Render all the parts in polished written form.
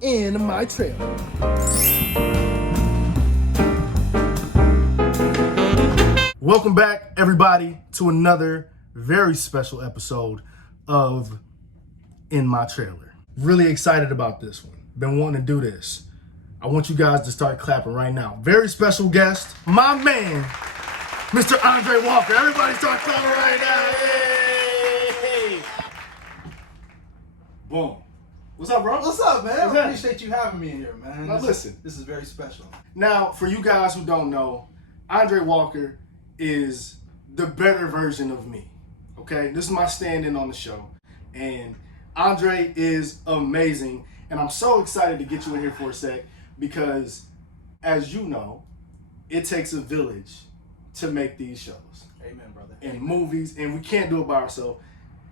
in my trailer. Welcome back, everybody, to another very special episode of In My Trailer. Really excited about this one. Been wanting to do this. I want you guys to start clapping right now. Very special guest, my man, Mr. Andre Walker. Everybody start clapping right now. Yay! Boom. What's up, bro? What's up, man? What's I appreciate you having me in here, man. Now listen. This is very special. Now, for you guys who don't know, Andre Walker is the better version of me. Okay? This is my stand-in on the show. And Andre is amazing. And I'm so excited to get you in here for a sec because, as you know, it takes a village to make these shows. Amen, brother. And movies, and we can't do it by ourselves.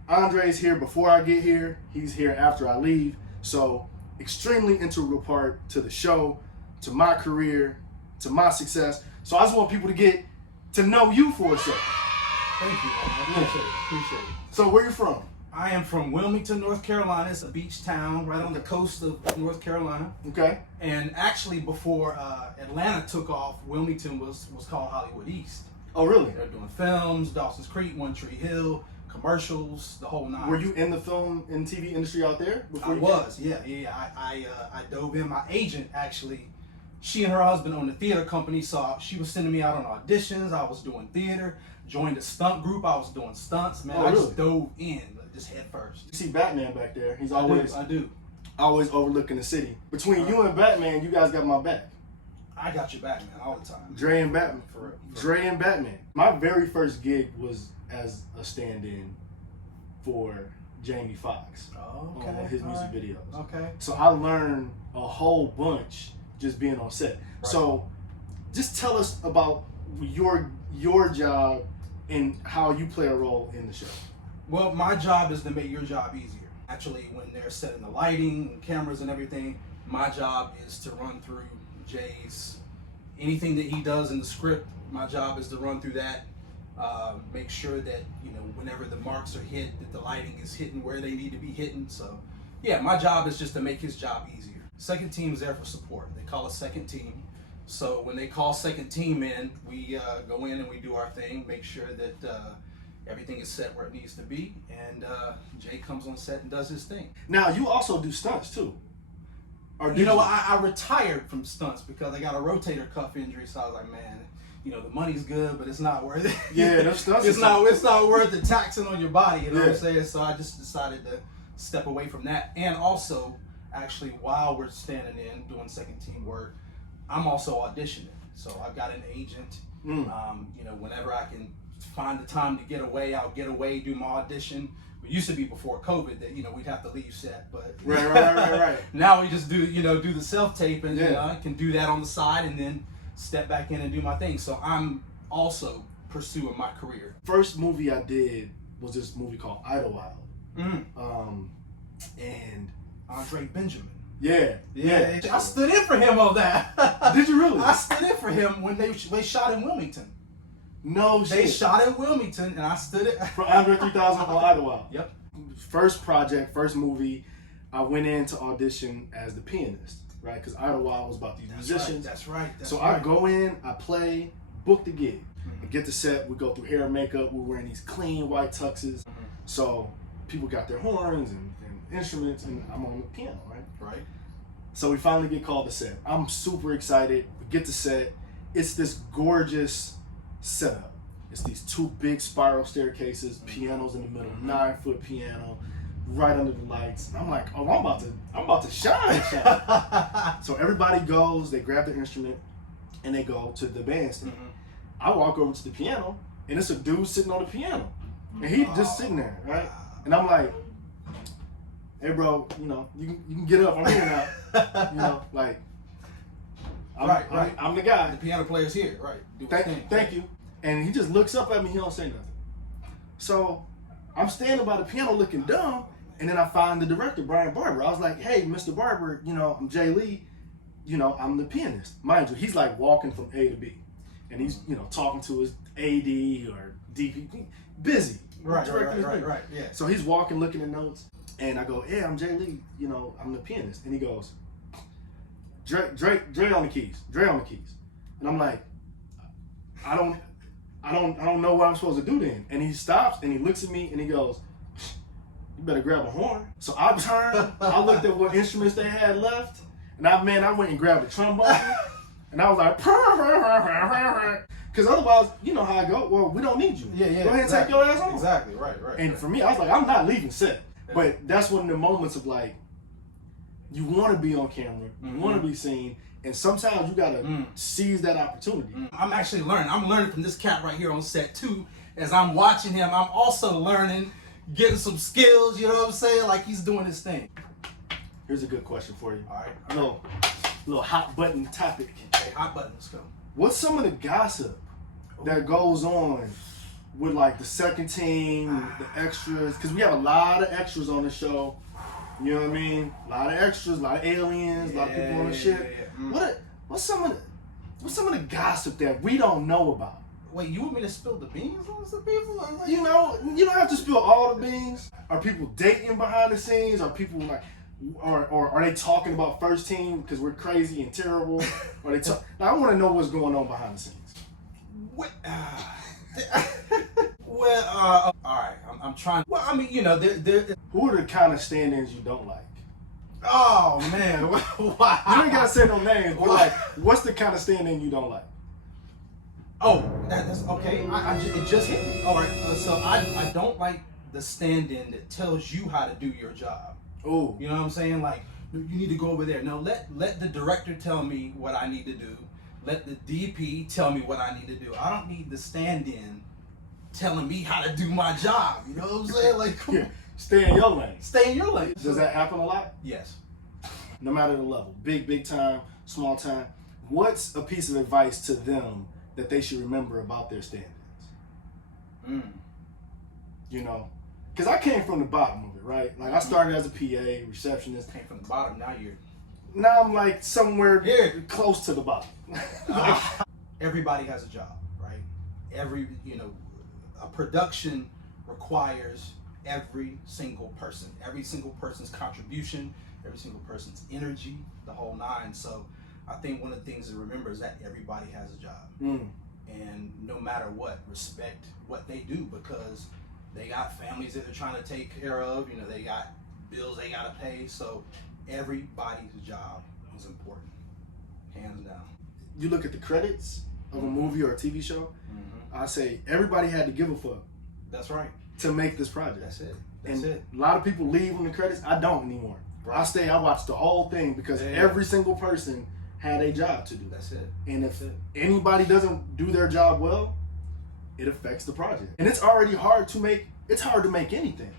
Andre's here before I get here. He's here after I leave. So, extremely integral part to the show, to my career, to my success. So I just want people to get to know you for a second. Thank you, man. I appreciate it. So where you from? I am from Wilmington, North Carolina. It's a beach town right on the coast of North Carolina. Okay. And actually, before Atlanta took off, Wilmington was called Hollywood East. Oh, really? They're doing films, Dawson's Creek, One Tree Hill, commercials, the whole nine. Were you in the film and TV industry out there before? I was, yeah. I dove in. My agent actually, she and her husband owned a theater company, so she was sending me out on auditions. I was doing theater, joined a stunt group. I was doing stunts. Man, Oh, I really? just dove in, just head first. You see Batman back there. He's always I do. always overlooking the city. Between you and Batman, you guys got my back. I got your back, man, all the time. Dre and Batman. For real. Dre and Batman. My very first gig was as a stand-in for Jamie Foxx Oh, okay. on his all music right. videos. Okay. So I learned a whole bunch just being on set. Right. So just tell us about your job and how you play a role in the show. Well, my job is to make your job easier. Actually, when they're setting the lighting and cameras and everything, my job is to run through Jay's anything that he does in the script. My job is to run through that, make sure that whenever the marks are hit, that the lighting is hitting where they need to be hitting. So, yeah, my job is just to make his job easier. Second team is there for support. They call us second team. So when they call second team in, we go in and we do our thing, make sure that everything is set where it needs to be, and Jay comes on set and does his thing. Now you also do stunts too. Or did I retired from stunts because I got a rotator cuff injury, so I was like, man, the money's good, but it's not worth it. Yeah, those stunts. it's not worth the taxing on your body. You know what I'm saying? So I just decided to step away from that, and also, actually, while we're standing in doing second team work, I'm also auditioning. So I've got an agent. Whenever I can find the time to get away, I'll get away, do my audition. It used to be before COVID that we'd have to leave set, but Right. now we just do the self tape, and I can do that on the side and then step back in and do my thing. So I'm also pursuing my career. First movie I did was this movie called Idlewild. And Andre Benjamin. yeah. I stood in for him on that. Did you really? I stood in for him when they shot in Wilmington. No shit. They shot in Wilmington, and I stood it. For Andre 3000 on Idlewild. Yep. First project, first movie, I went in to audition as the pianist, right? Because Idlewild was about these musicians. That's right. So I go in, I play, book the gig. I get the set, we go through hair and makeup, we're wearing these clean white tuxes. So people got their horns and instruments, and I'm on the piano, right? Right. So we finally get called to set. I'm super excited. We get to set. It's this gorgeous setup. It's these two big spiral staircases, pianos in the middle, 9-foot piano, right under the lights. And I'm like, oh, I'm about to shine. So everybody goes, they grab their instrument, and they go to the bandstand. I walk over to the piano, and it's a dude sitting on the piano, and he just sitting there, right? And I'm like, hey, bro, you can get up. I'm here now. I'm the guy. The piano player's here, right? Do his thing. Thank you. And he just looks up at me. He don't say nothing. So I'm standing by the piano looking dumb, and then I find the director, Brian Barber. I was like, hey, Mr. Barber, I'm Jay Lee. I'm the pianist. Mind you, he's like walking from A to B, and he's talking to his AD or DP, busy. Right. Yeah. So he's walking, looking at notes, and I go, hey, I'm Jay Lee. I'm the pianist. And he goes, Dre on the keys. And I'm like, I don't know what I'm supposed to do then. And he stops and he looks at me and he goes, you better grab a horn. So I turned, I looked at what instruments they had left, and I went and grabbed a trombone, and I was like, because otherwise, you know how I go. Well, we don't need you. Yeah. Go ahead and take your ass on. Exactly, right. And for me, I was like, I'm not leaving set. Yeah. But that's one of the moments of like, you want to be on camera, you want to be seen, and sometimes you gotta seize that opportunity. I'm actually learning. I'm learning from this cat right here on set too. As I'm watching him, I'm also learning, getting some skills. You know what I'm saying? Like he's doing his thing. Here's a good question for you. All right. Little hot button topic. Hey, hot button, let's go. What's some of the gossip that goes on with like the second team, the extras? Because we have a lot of extras on the show. You know what I mean? A lot of extras, a lot of aliens, a lot of people on the ship. What's some of the gossip that we don't know about? Wait, you want me to spill the beans on some people? You know, you don't have to spill all the beans. Are people dating behind the scenes? Are people like, or are they talking about first team because we're crazy and terrible? Or they talk? I want to know what's going on behind the scenes. What? Well, all right. I'm trying. Well, I mean, you know, Who are the kind of stand-ins you don't like? Oh man, wow. You ain't gotta say no names, but like, what's the kind of stand-in you don't like? Oh, that's okay. It just hit me. All right, so I don't like the stand-in that tells you how to do your job. Oh, you know what I'm saying? Like, you need to go over there. No, let the director tell me what I need to do. Let the DP tell me what I need to do. I don't need the stand-in telling me how to do my job. You know what I'm saying? Like, yeah. Stay in your lane. Stay in your lane. Does that happen a lot? Yes. No matter the level, big time, small time. What's a piece of advice to them that they should remember about their stand-ins? You know, because I came from the bottom of it, right? Like I started as a PA, receptionist. Came from the bottom. Now I'm like somewhere close to the bottom. Everybody has a job, right? A production requires every single person's contribution, every single person's energy, the whole nine. So I think one of the things to remember is that everybody has a job. And no matter what, respect what they do, because they got families that they're trying to take care of, you know, they got bills they gotta pay. So everybody's job is important, hands down. You look at the credits of a movie or a TV show, I say everybody had to give a fuck. That's right. To make this project. That's it. A lot of people leave on the credits. I don't anymore. Right. I watch the whole thing because every single person had a job to do. That's it. And if anybody doesn't do their job well, it affects the project. And it's already hard to make anything.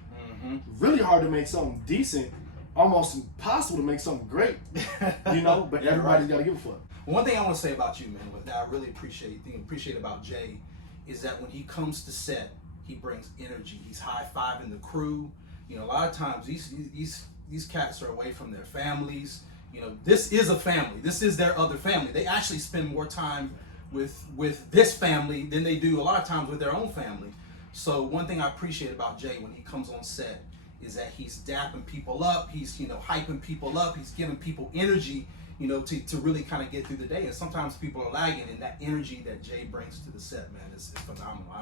Really hard to make something decent, almost impossible to make something great. You know, but everybody's got to give a fuck. One thing I want to say about you, man, that I really appreciate about Jay, is that when he comes to set, he brings energy. He's high-fiving the crew. You know, a lot of times these cats are away from their families. You know, this is a family. This is their other family. They actually spend more time with this family than they do a lot of times with their own family. So one thing I appreciate about Jay when he comes on set is that he's dapping people up. He's, you know, hyping people up. He's giving people energy, you know, to really kind of get through the day. And sometimes people are lagging, and that energy that Jay brings to the set, man, is phenomenal.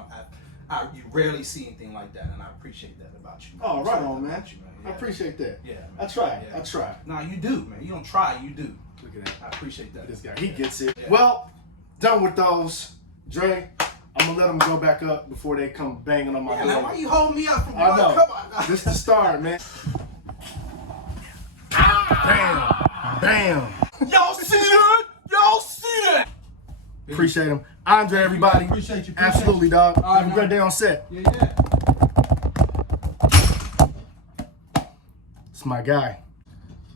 You rarely see anything like that, and I appreciate that about you, man. Oh, right on, man. Yeah. I appreciate that. Yeah, man. I try. No, you do, man. You don't try, you do. Look at that. I appreciate that. This guy, he gets it. Yeah. Well, done with those. Dre, I'm gonna let them go back up before they come banging on my door. Now, why you holding me up from I know. Come on. This is the start, man. Bam. Y'all see that? Y'all see that? Appreciate him. Andre, everybody. Appreciate you. Absolutely, dog. Right, Have a great day on set. Yeah. It's my guy.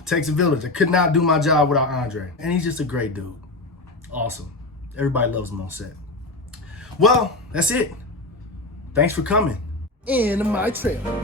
Takes a village. I could not do my job without Andre. And he's just a great dude. Awesome. Everybody loves him on set. Well, that's it. Thanks for coming. In my trailer.